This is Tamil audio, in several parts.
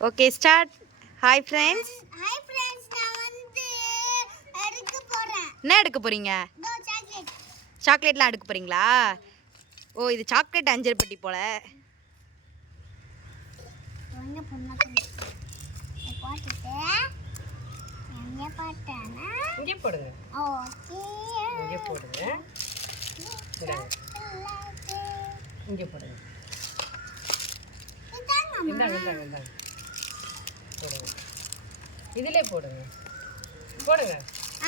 Okay start. Hi friends. நான் வந்து எடுக்க போறேன். என்ன எடுக்க போறீங்க? சாக்லேட். சாக்லேட்லாம் எடுக்க போறீங்களா? ஓ, இது சாக்லேட் அஞ்சல் பெட்டி போல. எங்க பொண்ணு போட்டுட்டு எங்க போட்டானா இங்கே போடுங்க. ஓகே இங்கே போடுங்க. இங்கே போடுங்க. இந்தாங்க இந்தாங்க இந்தாங்க போடுங்க. இதிலே போடுங்க. போடுங்க.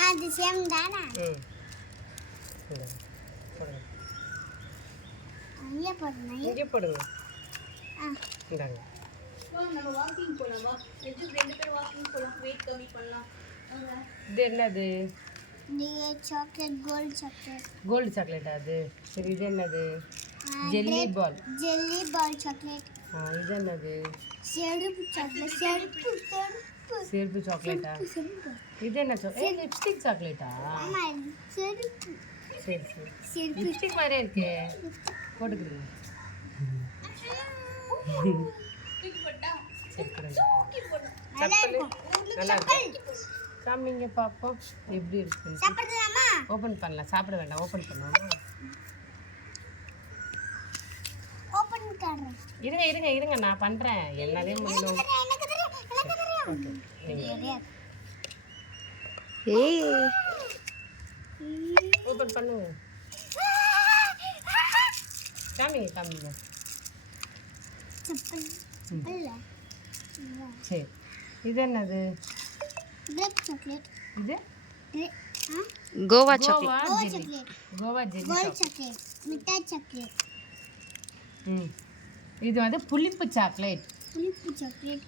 அது சேம் தானா? ம் இந்தாங்க போடுங்க. இங்கே போடுங்க. இங்கே போடுங்க. இந்தாங்க. நம்ம வாக்கிங் போலாம். வா, ரெண்டு பேர் வாக்கிங் போலாம். வெயிட் கம்மி பண்ணலாம். இது என்னது? இது சாக்லேட், கோல்ட் சாக்லேட். கோல்டு சாக்லேட்டா அது? சரி, இது என்னது? ஜெல்லி பால். ஜெல்லி பால் சாக்லேட். இது என்னது? செருப்பு சாக்லேட். செருப்பு சாக்லேட்டா? இது என்ன லிப்ஸ்டிக் சாக்லேட்டா? ஆமா, செருப்பு. சரி சரி. செருப்பு. லிப்ஸ்டிக் மாதிரியே இருக்கே. போட்டுக்கிறீங்க. சரி கொடுங்க. சப்பல் நல்லா இருக்கு. காமிங்க பார்ப்போம் எப்படி இருக்குன்னு. சாப்பிடலாமா? ஓப்பன் பண்ணலாம். சாப்பிட வேண்டாம், ஓப்பன் பண்ணுவோமா? ஓபன் பண்றேன். இருங்க இருங்க இருங்க, நான் பண்றேன். என்னாலே முடியல. எனக்கு தெரியும். ஓகே. ஏய், ஓப்பன் பண்ணுங்க. காமிங்க காமிங்க. சப்பல். இல்ல. சரி, இது என்னது? Black chocolate. இது guava chocolate. Guava guava jelly. Chocolate. Guava jelly gold chocolate. Chocolate. மிட்டாய் சாக்லேட். ம், இது வந்து புளிப்பு சாக்லேட். புளிப்பு சாக்லேட்.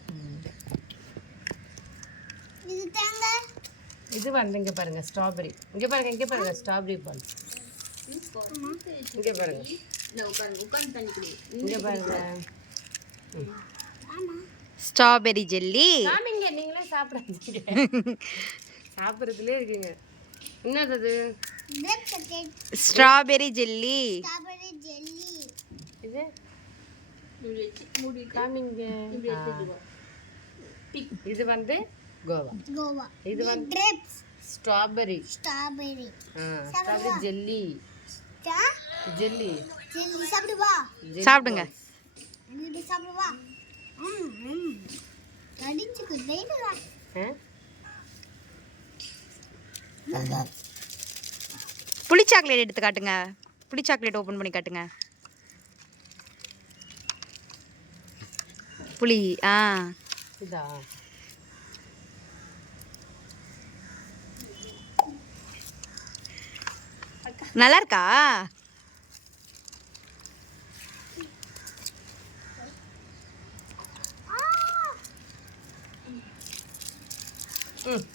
இது தாங்க. இது வந்து இங்கே பாருங்க ஸ்ட்ராபெரி. இங்கே பாருங்க, இங்கே பாருங்க ஸ்ட்ராபெரி பால். இங்கே பாருங்க, உட்காந்து தண்ணி குடி. இங்கே பாருங்க. ஆமா. Strawberry jelly. காமிங்க, நீங்களே சாப்பிடுங்க. சாப்பிட்றதுலே இருக்கீங்க. என்னது அது? Black chocolate. Strawberry jelly. Strawberry jelly. இது மூடி காமிங்க. இது வந்து கோவா. கோவா. இது வந்து grapes. Strawberry. Strawberry. Strawberry jelly. Jelly jelly சாப்பிடுவா. சாப்பிடுங்க. இது சாப்பிடுவா. கடிச்சுக்கு தேடுவா. புளி சாக்லேட் எடுத்து காட்டுங்க. புளி சாக்லேட் ஓப்பன் பண்ணி காட்டுங்க. புளி. இதா? நல்லா இருக்கா?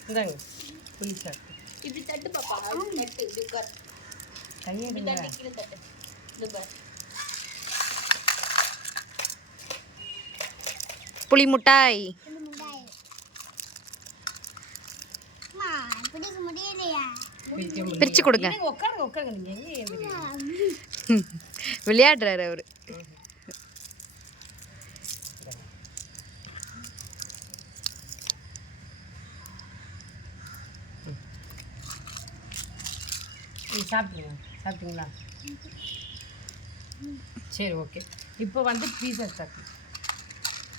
இந்தாங்க புளி சாக்லேட். இப்படி தட்டு பாப்பா. தட்டு இப்படி உட்கார். கையை இப்படி எடுங்க. தட்டு கீழே தட்டு. இது பாரு. புளி முட்டாய். புளி மிட்டாய். அம்மா, பிடிக்க முடியலையா? பிரிச்சு கொடுங்க. இருங்க, உட்காருங்க உட்காருங்க. நீங்க எங்க ஏறுறீங்க? விளையாடுறாரு அவரு. சாப்பிடுங்க. சாப்பிட்டீங்களா? சரி ஓகே. இப்போ வந்து பீஸா சாக்லேட்.